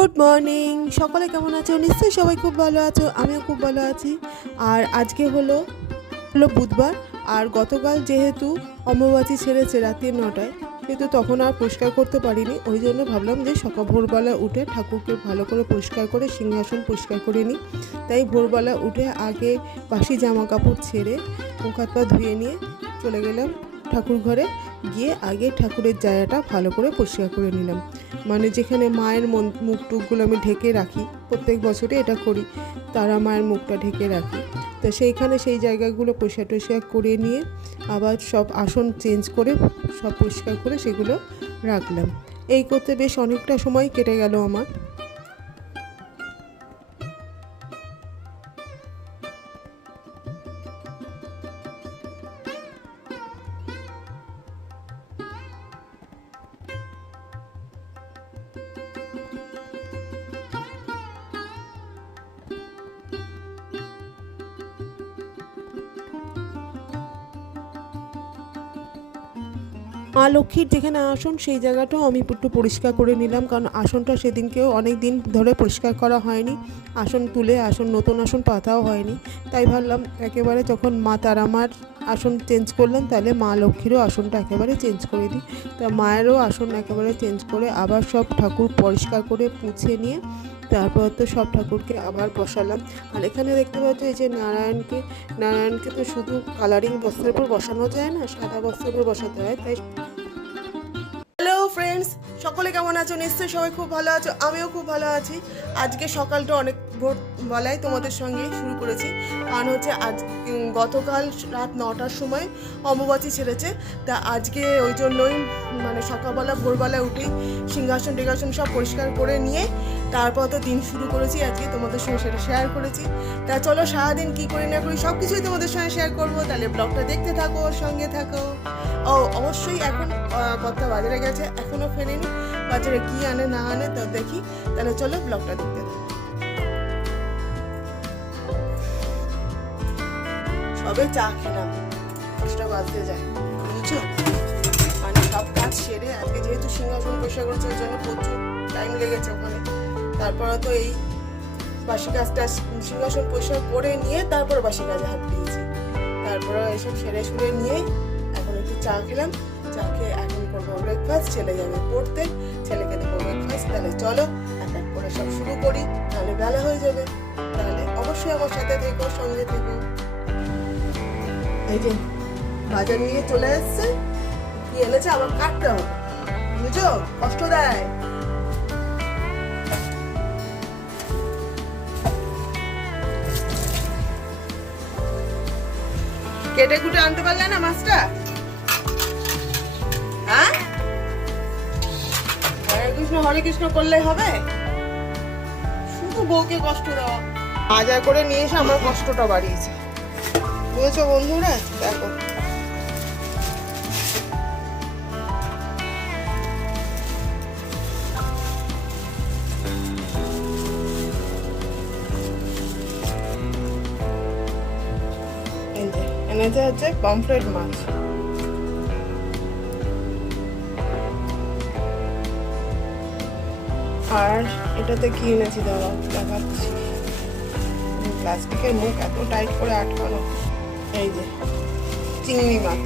Good morning সকলে কেমন আছো? নিশ্চয়ই সবাই খুব ভালো আছো, আমিও খুব ভালো আছি। আর আজকে হলো হলো বুধবার, আর গতকাল যেহেতু অম্বুবাচী ছেড়েছে রাত্রি নটায় কিন্তু তখন আর পরিষ্কার করতে পারিনি। ওই জন্য ভাবলাম যে সকাল ভোরবেলা উঠে ঠাকুরকে ভালো করে পরিষ্কার করে, সিংহাসন পরিষ্কার করে নিই। তাই ভোরবেলা উঠে আগে বাসি জামা কাপড় ছেড়ে মুখ হাত পা ধুয়ে নিয়ে চলে গেলাম ঠাকুর ঘরে। গিয়ে আগে ঠাকুরের জায়গাটা ভালো করে পরিষ্কার করে নিলাম। মানে যেখানে মায়ের মন- মুখ টুকগুলো আমি ঢেকে রাখি, প্রত্যেক বছরে এটা করি, তারা মায়ের মুখটা ঢেকে রাখি। তো সেইখানে সেই জায়গাগুলো পরিষ্কার টরিষ্কার করে নিয়ে আবার সব আসন চেঞ্জ করে সব পরিষ্কার করে সেগুলো রাখলাম। এই করতে বেশ অনেকটা সময় কেটে গেল আমার। মা লক্ষ্মীর যেখানে আসন, সেই জায়গাটাও আমি একটু পরিষ্কার করে নিলাম। কারণ আসনটা সেদিনকেও অনেক দিন ধরে পরিষ্কার করা হয়নি। আসন তুলে, আসন, নতুন আসন পাতাও হয়নি। তাই ভাবলাম একেবারে যখন মা তারামার আসন চেঞ্জ করলাম তাহলে মা লক্ষ্মীরও আসনটা একেবারে চেঞ্জ করে দিই। তা মায়েরও আসন একেবারে চেঞ্জ করে আবার সব ঠাকুর পরিষ্কার করে পুছে নিয়ে তারপর তো সব ঠাকুরকে আবার বসালাম। আর এখানে দেখতে পাচ্ছি এই যে নারায়ণকে নারায়ণকে তো শুধু কালারিং বস্ত্রের উপর বসানো যায় না, সাদা বস্ত্রের উপর বসাতে হয়। তাই ফ্রেন্ডস সকলে কেমন আছো? নিশ্চয়ই সবাই খুব ভালো আছো, আমিও খুব ভালো আছি। আজকে সকালটা অনেক ভোর বেলায় তোমাদের সঙ্গে শুরু করেছি। কারণ হচ্ছে আজ গতকাল রাত নটার সময় অম্বুবাচী ছেড়েছে। তা আজকে ওই জন্যই মানে সকালবেলা ভোরবেলা উঠেই সিংহাসন, টিংহাসন সব পরিষ্কার করে নিয়ে তারপর তো দিন শুরু করেছি আজকে তোমাদের সঙ্গে সেটা শেয়ার করেছি। তা চলো সারাদিন কী করি না করি সব কিছুই তোমাদের সঙ্গে শেয়ার করব। তাহলে ব্লগটা দেখতে থাকো সঙ্গে থাকো। ও, অবশ্যই এখন কথা বাজারে গেছে এখনও ফেরেনি বাজারে কি আনে, না আনে, তা দেখি। তাহলে চলো ব্লগটা দেখতে সবে চা খেলাম। দশটা বাজতে যায়। বুঝছ? মানে সব কাজ সেরে, আজকে যেহেতু সিংহাসন পরিষ্কার করেছে, ওই জন্য প্রচুর টাইম লেগেছে ওখানে। তারপরে তো এই বাসি কাজটা সিংহাসন পরিষ্কার করে নিয়ে, তারপর বাসি কাজে হাত দিয়েছি। তারপরে এসব সেরে সুরে নিয়ে এখন একটু চা খেলাম, চা খেয়ে এখন করব ব্রেকফাস্ট ছেলে যাবে পড়তে, ছেলেকে দেবো ব্রেকফাস্ট তাহলে চলো এক এক করে সব শুরু করি, তাহলে বেলা হয়ে যাবে, তাহলে অবশ্যই আমার সাথে থেকো, সঙ্গে থেকো। এই যে, বাজার নিয়ে চলে এসছে, কি এনেছে? আমার কাটতে হবে। বুঝছ? কষ্ট দেয়। কেটে কুটে আনতে পারলে না মাছটা? কৃষ্ণ, হরে কৃষ্ণ করলে হবে? শুধু বউকে কষ্ট দেওয়া। বাজার করে নিয়ে এসে আমার কষ্টটা বাড়িয়েছে। বুঝেছ বন্ধুরা? দেখো। এনেছে হচ্ছে পমফ্রেট মাছ। আর এটাতে কি এনেছি দাঁড়াও, দেখাচ্ছি। প্লাস্টিকের মুখ এত টাইট করে আটকানো। এই যে, চিংড়ি মাছ।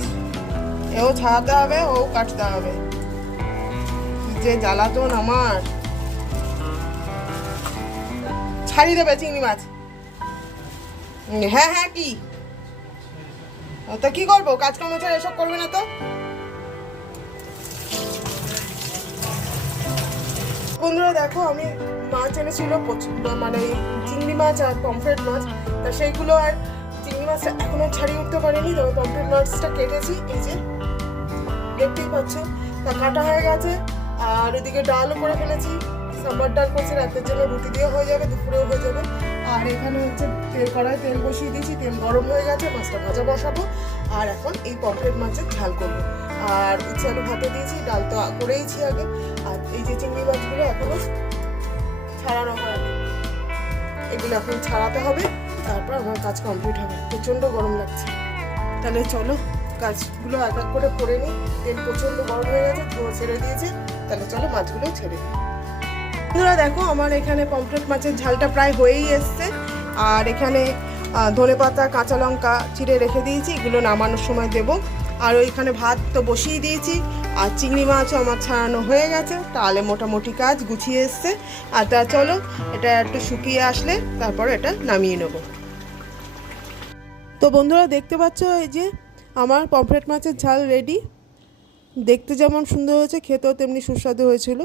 এও ছাড়াতে হবে, ও কাটতে হবে। কি যে জ্বালাতন আমার। ছাড়ি দেবে চিংড়ি মাছ। হ্যাঁ হ্যাঁ কি? তো কি করব? কাজকর্ম ছাড়া এসব করবে না তো? বন্ধুরা দেখো, আমি মাছ এনেছিল মানে চিংড়ি মাছ আর পমফ্রেট মাছ। তা সেইগুলো আর চিংড়ি মাছটা এখন ছাড়িয়ে উঠতে পারিনি, তবে পমফ্রেট মাছটা কেটেছি, এই যে দেখতেই পাচ্ছ। তা কাটা হয়ে গেছে, আর ওদিকে ডালও করে ফেলেছি, সাম্বার ডাল করছি, রাতের জন্য রুটি দিয়ে হয়ে যাবে, দুপুরেও হয়ে যাবে। আর এখানে হচ্ছে তেল কড়াই তেল বসিয়ে দিয়েছি, তেল গরম হয়ে গেছে, মাছটা ভাজা বসাবো। আর এখন এই পমফ্রেট মাছের ঝাল করব। আর উচ্ছে আলু ভাতে দিয়েছি, ডাল তো করেইছি আগে। এই যে চিংড়ি মাছগুলো এখনও ছাড়ানো হয়নি। এগুলো এখন ছাড়াতে হবে, তারপর আমার কাজ কমপ্লিট হবে। প্রচণ্ড গরম লাগছে। তাহলে চলো, কাজগুলো এক এক করে করে নিই। তেল প্রচণ্ড গরম হয়ে গেছে, ধোয়া ছেড়ে দিয়েছে। তাহলে চলো মাছগুলো ছেড়ে দিই। বন্ধুরা দেখো, আমার এখানে পমফ্রেট মাছের ঝালটা প্রায় হয়েই এসছে। আর এখানে ধনে পাতা, কাঁচা লঙ্কা চিড়ে রেখে দিয়েছি। এগুলো নামানোর সময় দেব। আর ওইখানে ভাত তো বসিয়ে দিয়েছি। আর চিংড়ি মাছও আমার ছাড়ানো হয়ে গেছে। তাহলে মোটামুটি কাজ গুছিয়ে এসছে। আর তা চলো, এটা একটু শুকিয়ে আসলে তারপর এটা নামিয়ে নেব। তো বন্ধুরা, দেখতে পাচ্ছ এই যে আমার পমফ্রেট মাছের ঝাল রেডি। দেখতে যেমন সুন্দর হয়েছে, খেতেও তেমনি সুস্বাদু হয়েছিল।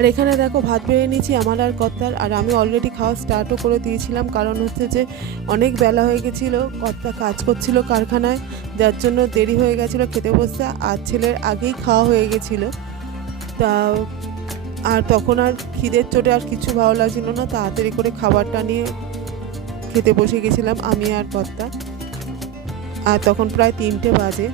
আর এখানে দেখো, ভাত বেড়ে নিয়েছি আমার আর কর্তার, আর আমি অলরেডি খাওয়া স্টার্টও করে দিয়েছিলাম। কারণ হচ্ছে যে, অনেক বেলা হয়ে গেছিল, কর্তা কাজ করছিল কারখানায়, যার জন্য দেরি হয়ে গেছিল খেতে বসতে, আর ছেলের আগেই খাওয়া হয়ে গেছিল। তা, আর তখন আর খিদের চোটে আর কিছু ভালো লাগছিল না, তাড়াতাড়ি করে খাবারটা নিয়ে খেতে বসে গেছিলাম আমি আর কর্তা। আর তখন প্রায় তিনটে বাজে।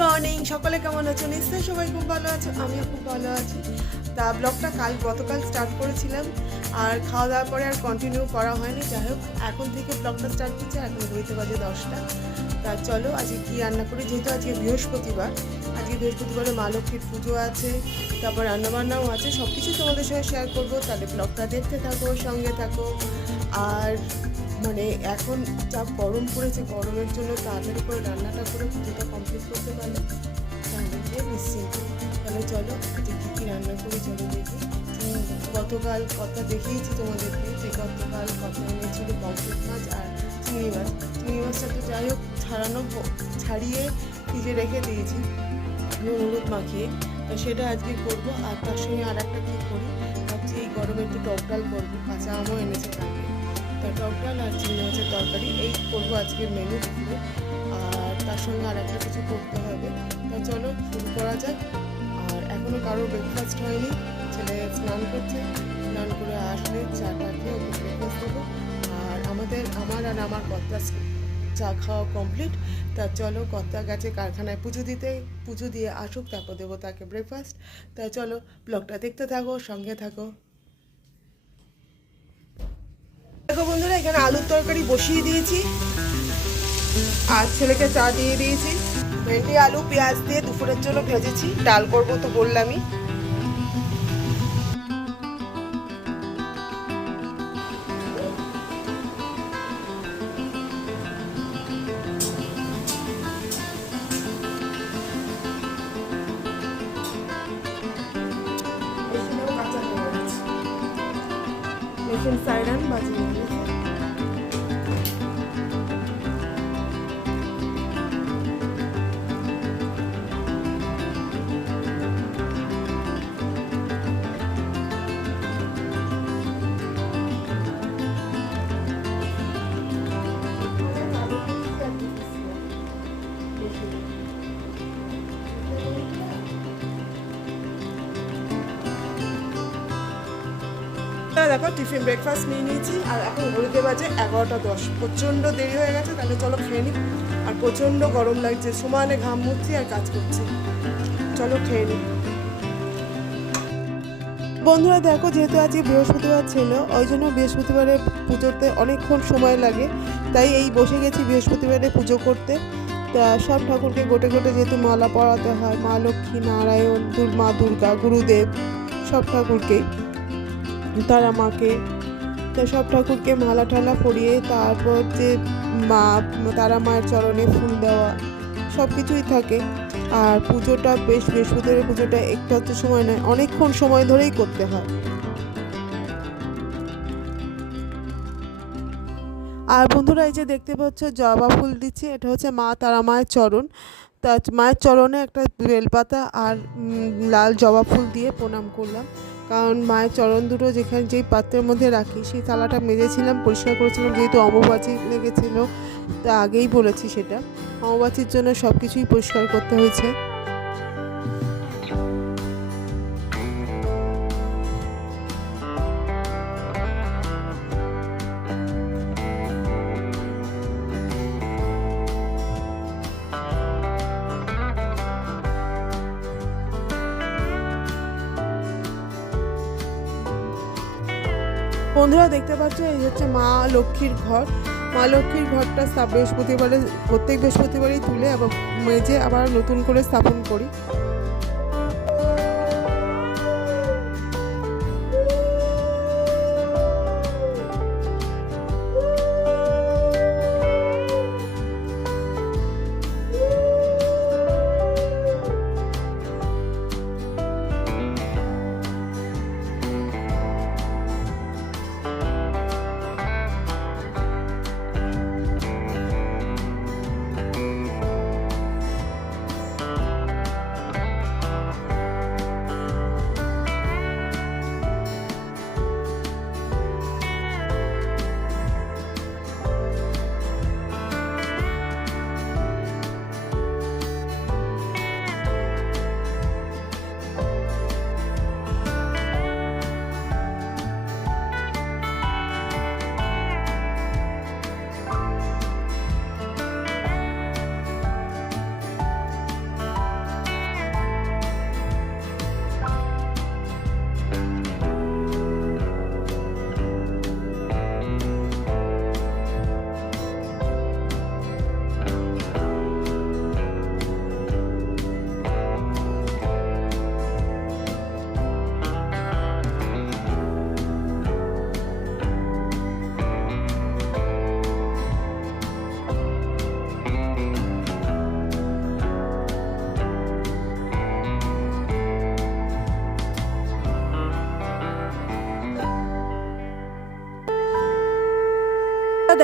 মর্নিং সকলে কেমন আছো? নিশ্চয়ই সবাই খুব ভালো আছো, আমিও খুব ভালো আছি। তা ব্লগটা কাল, গতকাল স্টার্ট করেছিলাম, আর খাওয়া দাওয়ার পরে আর কন্টিনিউ করা হয়নি। যাই হোক, এখন থেকে ব্লগটা স্টার্ট করছি এখন ঘুরতে বাজে দশটা। তা চলো, আজকে কী রান্না করি? যেহেতু আজকে বৃহস্পতিবার, আজকে বৃহস্পতিবারে মা লক্ষ্মীর পুজো আছে, তারপর রান্নাবান্নাও আছে সব কিছু তোমাদের সঙ্গে শেয়ার করব। তাহলে ব্লগটা দেখতে থাকো, সঙ্গে থাকো। আর মানে এখন যা গরম পড়েছে, গরমের জন্য তাড়াতাড়ি করে রান্নাটা করে পুজোটা কমপ্লিট করতে পারলে তাহলে নিশ্চিন্ত। তাহলে চলো আজকে কী রান্না করে, চলো দেখি। গতকাল কথা দেখিয়েছি তোমাদেরকে যে গতকাল কথা এনেছিল পমফ্রেট মাছ আর চিংড়ি মাছ। চিংড়ি মাছটা তো যাই হোক ছাড়ানো ছাড়িয়ে ফ্রিজে রেখে দিয়েছি হলুদ মাখিয়ে। তো সেটা আজকে করব আর তার সঙ্গে আর একটা কী করি, ভাবছি এই গরমে একটু টক ডাল করব, কাঁচা আমও এনেছে কালকে তা টক আর চিংড়ি মাছের তরকারি, এই করব আজকের মেনু দুপুরে আর তার সঙ্গে আর একটা কিছু করতে হবে। তা চলো, শুরু করা যাক। আর এখনও কারোর ব্রেকফাস্ট হয়নি, ছেলে স্নান করছে। স্নান করে আসলে চাটা খেয়ে ওকে ব্রেকফাস্ট দেবো। আর আমাদের, আমার আর আমার কর্তা চা খাওয়া কমপ্লিট তা চলো, কর্তা গেছে কারখানায় পুজো দিতে। পুজো দিয়ে আসুক, তারপর দেবো তাকে ব্রেকফাস্ট তা চলো ব্লগটা দেখতে থাকো, সঙ্গে থাকো। দেখো বন্ধুরা, এখানে আলুর তরকারি বসিয়ে দিয়েছি। আর ছেলেকে চা দিয়ে দিয়েছি। ভেন্ডি, আলু, পেঁয়াজ দিয়ে দুপুরের জন্য ভেজেছি। ডাল করব তো বললামই। দেখো টিফিন ব্রেকফাস্ট নিয়ে নিয়েছি। আর এখন ঘড়িতে বাজে এগারোটা দশ। প্রচণ্ড দেরি হয়ে গেছে, তাহলে চলো খেয়ে নিই আর প্রচণ্ড গরম লাগছে, সমানে ঘাম মুছছি আর কাজ করছি। চলো খেয়ে নিই বন্ধুরা, দেখো, যেহেতু আজকে বৃহস্পতিবার ছিল, ওই জন্য বৃহস্পতিবারে পুজোতে অনেকক্ষণ সময় লাগে। তাই এই বসে গেছি বৃহস্পতিবারে পুজো করতে। তা সব ঠাকুরকে গোটে গোটে যেহেতু মালা পরাতে হয়, মা লক্ষ্মী, নারায়ণ, মা দুর্গা, গুরুদেব, সব ঠাকুরকেই। তারা মাকে তো সব ঠাকুরকে মালা ঠালা পরিয়ে তারপর যে মা, তারা মায়ের চরণে ফুল দেওয়া, সব কিছুই থাকে। আর পুজোটা বেশ বৃহস্পতিবার পুজোটা একটু হচ্ছে সময় নয়, অনেকক্ষণ সময় ধরেই করতে হয়। আর বন্ধুরা, এই যে দেখতে পাচ্ছ, জবা ফুল দিচ্ছে, এটা হচ্ছে মা তারা মায়ের চরণ। তা মায়ের চরণে একটা বেলপাতা আর লাল জবা ফুল দিয়ে প্রণাম করলাম। কারণ মায়ের চরণ দুটো যেখানে যেই পাত্রের মধ্যে রাখি, সেই থালাটা মেজেছিলাম, পরিষ্কার করেছিলাম, যেহেতু অম্বুবাচি লেগেছিল, তা আগেই বলেছি সেটা। অম্বুবাচির জন্য সব কিছুই পরিষ্কার করতে হয়েছে। বন্ধুরা দেখতে পাচ্ছ, এই হচ্ছে মা লক্ষ্মীর ঘর। মা লক্ষ্মীর ঘরটা বৃহস্পতিবারে প্রত্যেক বৃহস্পতিবারই তুলে আবার মেঝে আবার নতুন করে স্থাপন করি।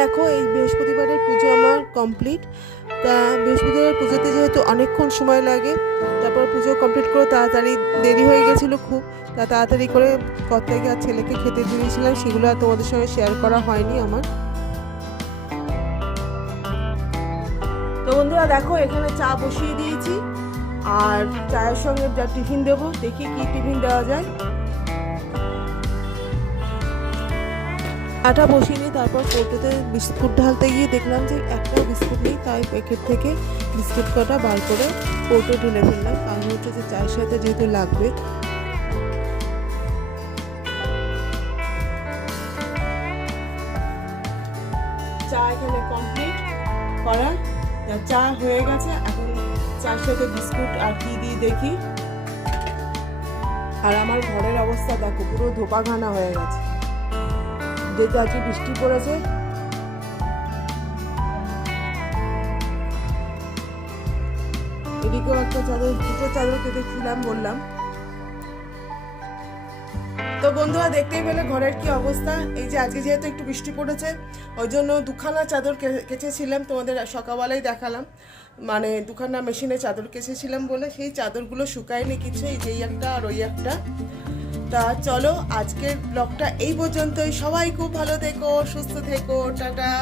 দেখো, এই বৃহস্পতিবারের পুজো আমার কমপ্লিট তা বৃহস্পতিবার পুজোতে যেহেতু অনেকক্ষণ সময় লাগে, তারপর পুজো কমপ্লিট করে তাড়াতাড়ি দেরি হয়ে গেছিল খুব, তা তাড়াতাড়ি করে কর্তাকে আর ছেলেকে খেতে দিয়েছিলাম, সেগুলো আর তোমাদের সঙ্গে শেয়ার করা হয়নি আমার। তো বন্ধুরা দেখো, এখানে চা বসিয়ে দিয়েছি, আর চায়ের সঙ্গে যা টিফিন দেবো, দেখি কি টিফিন দেওয়া যায়। আটা বসিয়ে নিয়ে তারপর কৌটোতে বিস্কুট ঢালতে গিয়ে দেখলাম যে একটা বিস্কুট নেই, তাই প্যাকেট থেকে বিস্কুট কটা বার করে কৌটো ঢেলে ফেললাম। কারণ হচ্ছে যে চায়ের সাথে যেহেতু লাগবে। চা এখানে কমপ্লিট করা। চা হয়ে গেছে, এখন চার সাথে বিস্কুট আর কি দিয়ে দেখি। আর আমার ঘরের অবস্থা দেখো, পুরো ধোপা ঘানা হয়ে গেছে। যেহেতু আজকে বৃষ্টি পড়েছে। এদিকেও একটা চাদর, দুটো চাদর কেটেছিলাম, বললাম। তো বন্ধুরা, দেখতেই পেলে ঘরের কি অবস্থা? এই যে আজকে যেহেতু একটু বৃষ্টি পড়েছে, ওই জন্য দুখানা চাদর কেচেছিলাম, তোমাদের সকালবেলায় দেখালাম। মানে দুখানা মেশিনে চাদর কেচেছিলাম বলে, সেই চাদরগুলো শুকায়নি কিছু এই যেই একটা আর ওই একটা। তা চলো আজকের ব্লগটা এই পর্যন্তই। সবাই খুব ভালো থেকো সুস্থ থেকো টাটা।